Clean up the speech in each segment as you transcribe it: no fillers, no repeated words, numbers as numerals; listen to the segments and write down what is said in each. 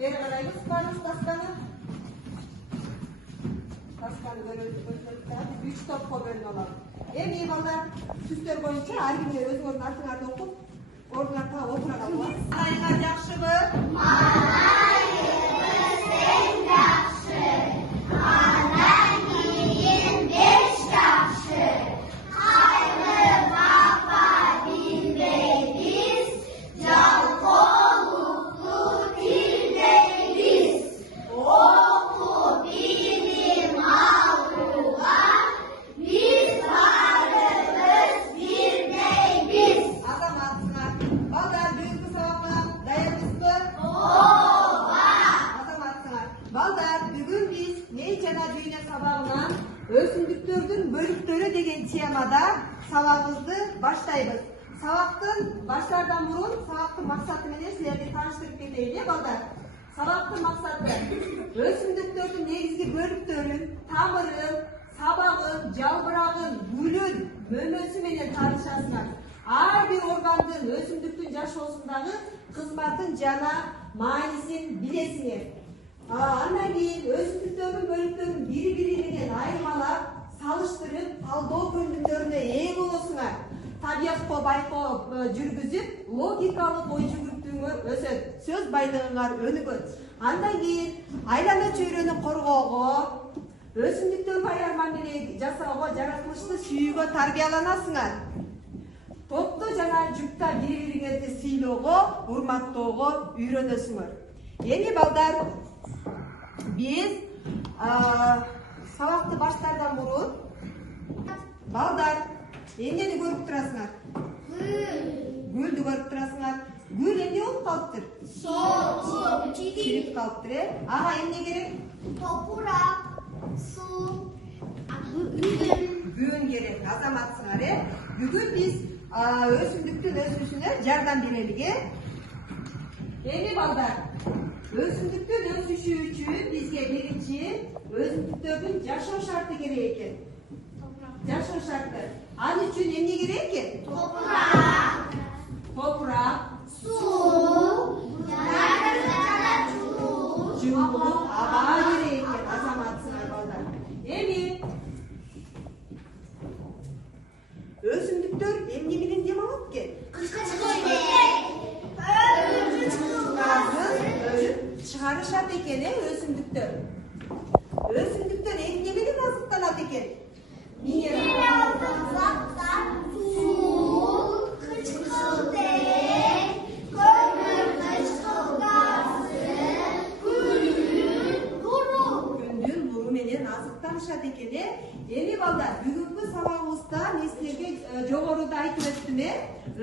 Beri qaraymiz, taskani. Taskani ko'rsatib, 3 topga bölüp alalım. Endi ballar süsler boyunca har kimdir o'z o'rnini atinglarni o'qib, o'rnlarga o'tira olasiz. Aylar yaxshimi? Ösümdüklerдің бөліктері деген темада сабағымызды баштайбыз. Сабақтың баштардан бұрын сабақтың мақсаты менен сілерге таныштырып кетейін, балдар. Сабақтың мақсаты өсімдіктердің негізгі бөліктерін, тамырын, сабағын, жалбырағын, гүлін, мөмөсі менен танышасыңар. Ар бир органдың өсімдіктің жашоосундағы кызматын жана маанисин билесиңер. Андан кейін өсімдіктердің бөліктерін бири-бири менен айырмалап, салыштырып, талдоо көндүмдөрүнө ээ болосуңар. Табиятка байкоо жүргүзүп, логикалык ой жүгүртүүңөр өсөт, сөз байлыгыңар өнүгөт. Андан кейін айлана чөйрөнү коргоого, өсүмдүктөргө аярма менен жасоого, жаратылышты сүйүүгө тарбияланасыңар. Топто жана жупта бири-бириңерди сыйлоого, урматтоого үйрөнөсүңөр. Эми балдар, biz сабакты баштардан бурун балдар эмнени көрүп турасыңар? Гүлдү көрүп турасыңар. Гүл эмне болуп калыптыр? Чирип калыптыр, ага эмне керек? Топурак, су, күн керек, азаматсыңар, Бүгүн биз өсүмдүктүн өсүшүнө жардам берелиге. Эми балдар, өсүмдүктүн өсүшү үчүн бизге биринчи өсүмдүктөрдүн жашоо шарты керек экен. Жашоо шарты. Ал үчүн эмне керек экен? Топурак, су, жылуулук, аба керек экен, азаматсыңар балдар. Эми өсүмдүктөр эмне менен дем алат экен? Чыгарышат экен, өсүмдүктөр. Өсүмдүктөр эмне менен азыктанат экен? минералдык заттар, су, кычкылтек, көмүр кычкылдасы, күндүн нуру менен азыктанышат экен. Эми балдар, бүгүнкү сабагыбызда мен силерге жогоруда айтып өттүм,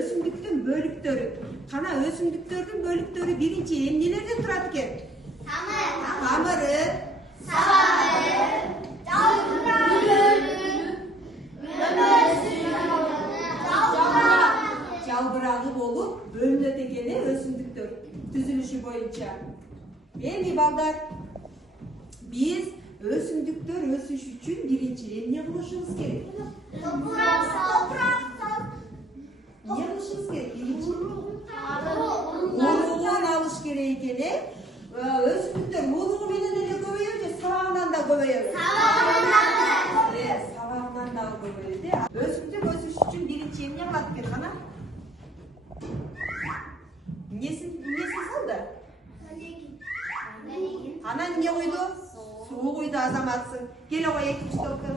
өсүмдүктүн бөлүктөрү. Кана өсүмдүктөрдүн бөлүктөрү биринчи эмнелерден турат экен? Тамыры, сабагы, жалбырагы болуп бөлүнөт экен өсүмдүктөр түзүлүшү боюнча. Эми балдар, биз өсүмдүктөр өсүш үчүн биринчи эмне кылышыбыз керек? топурак, Эмне кылышыбыз керек? Биринчи улугун алыш керек экен. Өсүмдүктөр улугу менен эле көбөйөбү же сабагынан да көбөйөбү? Сабагынан да көбөйөт. Өсүмдүк өсүш үчүн биринчи эмне кылат экен кана? Эмнесин салды? Анан эмне койду? Суу койду, азаматсың. Келе кой экинчи топко.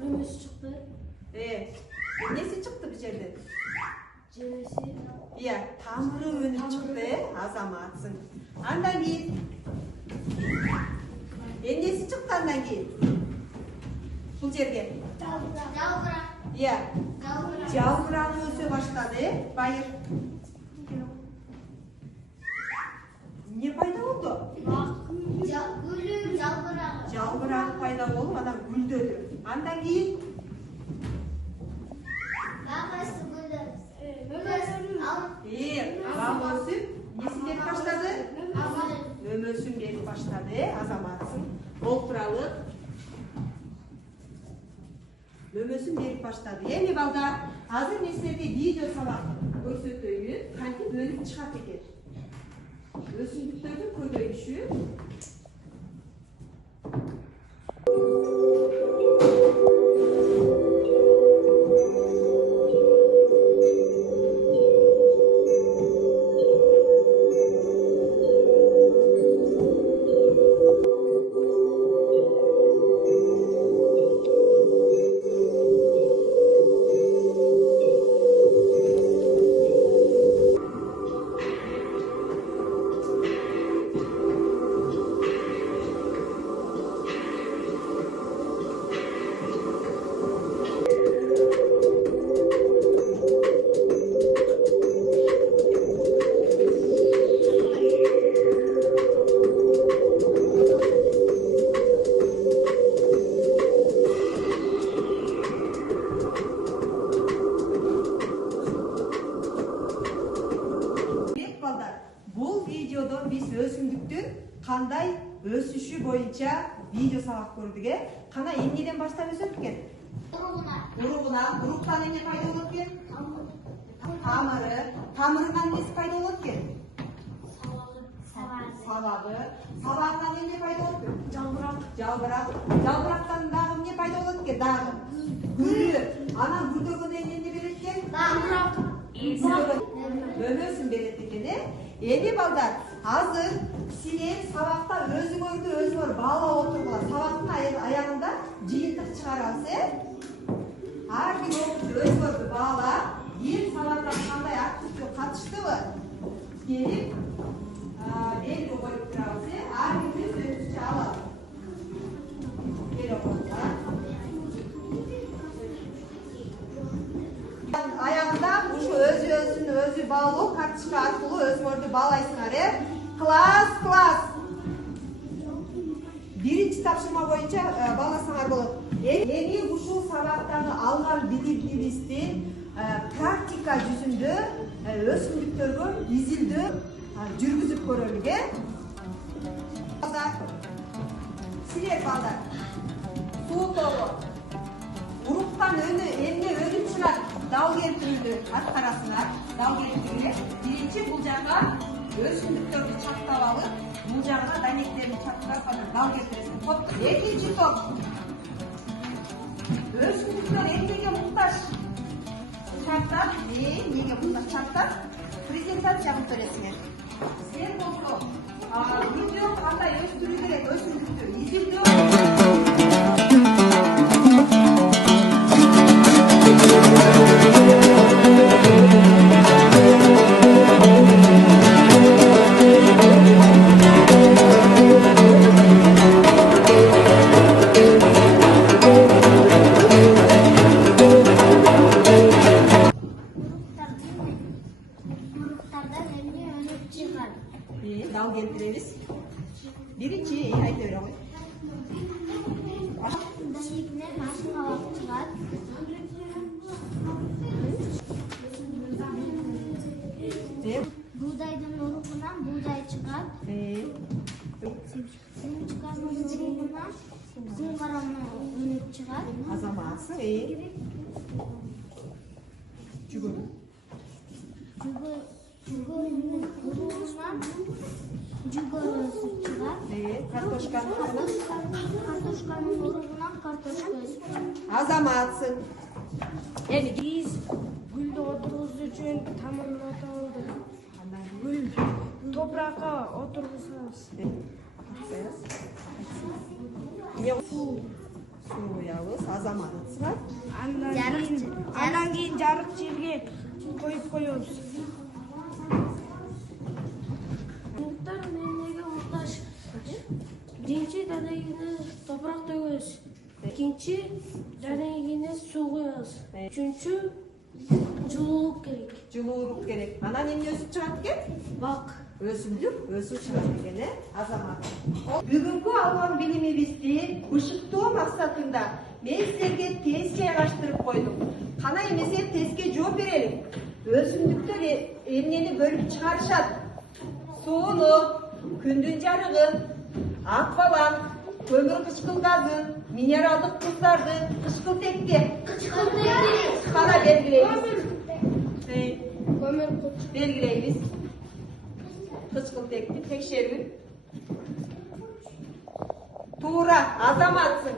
Мөмөсү чыкты. Эмнеси чыкты бул жерден? Жебеси. Тамыры өнүп чыкты, азаматсың. Андан кийин эмнеси чыкты андан кийин? Бул жерге жалбырагы өсө баштады, байыр. Эмне пайда болду? Жалбырагы пайда болуп, анан гүлдөдү. Андан кийин бак өсүп, эмнесин берип баштады? Мөмөсүн берип баштады, азаматсың. Олтуралык. Мөмөсүн берип баштады. Эми балдар, азыр мен силерге видео сабак көрсөтөйүн. Кантип бөлүп чыгат экен. Өсүмдүктөрдүн көбөйүшү. Бул видеодо биз өсүмдүктүн кандай өсүшү боюнча видео сабак көрдүк. Кана эмнеден баштап өсөт экен? Уругунан эмне пайда болот экен? Тамыры. Тамырынан эмнеси пайда болот экен? Сабагы. Сабагынан эмне пайда болот экен? Жалбырактан дагы эмне пайда болот экен? Дагы гүлү. Анан гүлдөгөндөн эмне берет экен? Мөмөсүн берет экен. Эми балдар, азыр силер сабакта өзүңөр баалап отургула. Сабактын аягында жыйынтык чыгарабыз, Ар бир окуучу өзүңөрдү баалап, эл сабакка кандай активдүү катыштыбы? Келип, белги коюп турабыз, ар бирибиз өзүнчө алабыз. Аягында ушу өзү баалоо карточка аркылуу өзүңөрдү баалайсыңар. Класс. Биринчи тапшырма боюнча бааласаңар болот. Эми ушул сабактагы алган билимибизди практика жүзүндө өсүмдүктөргө изилдөө жүргүзүп көрөлүк. Силер балдар, суу тобу уруктан эмне өнүп чыгат? Дал келтирүүнү аткарасыңар. Дал келтирүүгө биринчи бул жакка өсүмдүктөрдү чактап алып, бул жагына данектерин чактап анан дал келтиресиң. Экинчи топ. Өсүмдүктөр эмнеге муктаж? Чактап, эмнеге муктаж? Чактап презентация кылып бересиңер. Сен болсо, видео кандай өстүрүү керек өсүмдүктү изилдөө. Dal keltiremiz. Birinchi aytaver og'ay. Danekler nasıl hava çıkar? Buğdaydan urugundan buğday çıkar. Sim çıkarmanın urugundan sim karanlığı önüp çıkar. Azamatsın. Cügürü. Cügürünün urugundan cügürü çıkar. Kartoşkanın urugundan kartoşka çıkar. Azamatsın. Biz gülde oturduğumuz için tamamladık. Gül toprağa oturursanız. Su koyabız, azamatsın. Andan keyin jarık жерге koyup koyuyoruz. Muhtar menege muhtaç. Birinci danegini toprak döküyoruz. İkinci danegini su koyuyoruz. Üçüncü жылуулук керек. Жылуулук керек. Анан эмне өсүп чыгат экен? Бак. Өсүмдүк өсүп чыгат экен, Азамат. Бүгүнкү алган билимибизди бышыктоо максатында мен силерге тест жайгаштырып койдум. Кана эмесе тестке жооп берели. Өсүмдүктөр эмнени бөлүп чыгарышат? Сууну, күндүн жарыгын, ак балан, көмүр кычкыл газын, минералдык туздарды, кычкылтекти belgileymiz. Көмір құт. Belgileymiz. Kıçkıl tekli, tekşergül. Tuğra, azamatsın.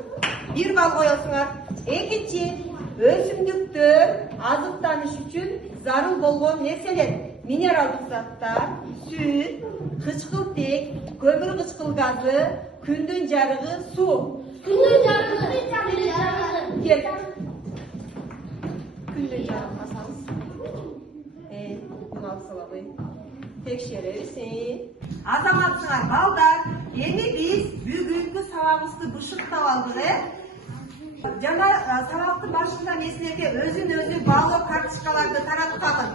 Bir bal koyasınlar. Ekinci, ösümdüktür, azıktaniş üçün zarıl bolgon neseler. Mineralдык zаттар, süt, kıçkıl tek, kömür kıçkıl gazı, kündün jarığı, su. Күннің жарығы. Gel. Kündün jarığı masamız. Bunu alsalavı. Tekşerersin. Azamatsınlar, balдар. Endi biz бүгүнкү сабагыбызды бышыктап алдык. Жана сабактын башында мен силерге өзүн өзү баалоо карточкаларды таратканмын.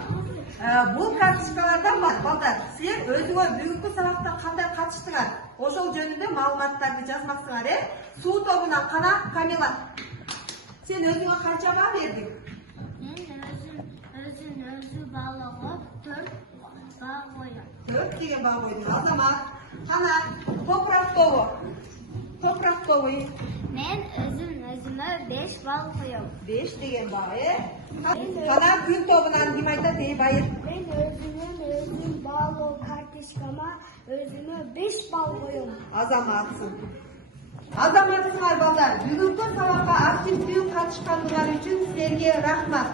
Бул карточкалардан бар, балдар. Силер өзүңөр бүгүнкү сабакта кандай катыштыңар? Ошол жөнүндө маалыматтарды жазмаксыңар, Суу тобунан Кана, Камила. Сен өзүңө канча баа бердиң? Мен өзі балығы 4 бал қоям. 4 деген баа койдуң. Азамат, Кана, Топурак тобу. Топурак тобу. Мен өзіме 5 бал қоям. 5 деген баа, Кана күн тобунан ким айтат, Байыр? Мен өзім балығы карточкама өзіме 5 бал қоям. Азаматсың. Азаматсыңар балдар, бүгүнкү сабакка активдүү катышкандыгыңар үчүн силерге рахмат.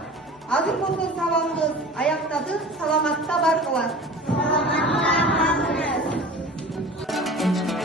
Азыр болгон сабагыбыз аяктады. Саламатта баргыла. Саламатта баргыла.